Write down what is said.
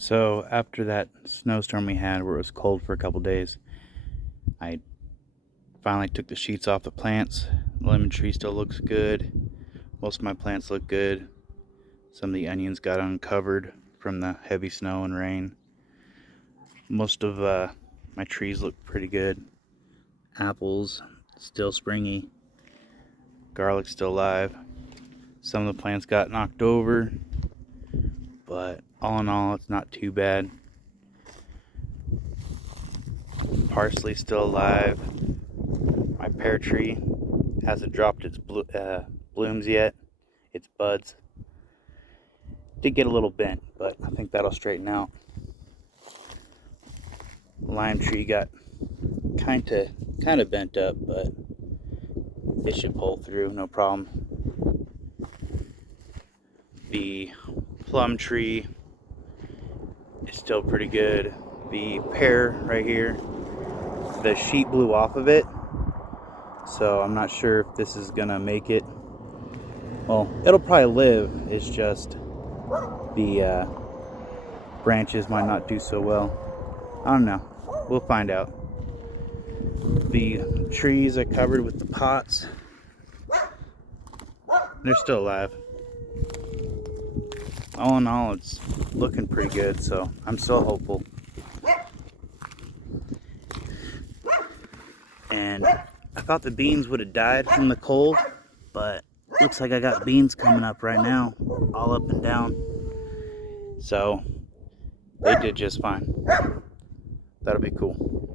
So after that snowstorm we had where it was cold for a couple days, I finally took the sheets off the plants. The lemon tree still looks good. Most of my plants look good. Some of the onions got uncovered from the heavy snow and rain. Most of my trees look pretty good. Apples still springy. Garlic's still alive. Some of the plants got knocked over, but all in all, it's not too bad. Parsley's still alive. My pear tree hasn't dropped its blooms yet. Its buds did get a little bent, but I think that'll straighten out. The lime tree got kind of bent up, but it should pull through, no problem. The plum tree is still pretty good. The pear right here, the sheet blew off of it, so I'm not sure if this is gonna make it. Well, it'll probably live. It's just the branches might not do so well. I don't know. We'll find out. The trees are covered with the pots. They're still alive. All in all, it's looking pretty good, so I'm still hopeful. And I thought the beans would have died from the cold, but looks like I got beans coming up right now, all up and down. So they did just fine. That'll be cool.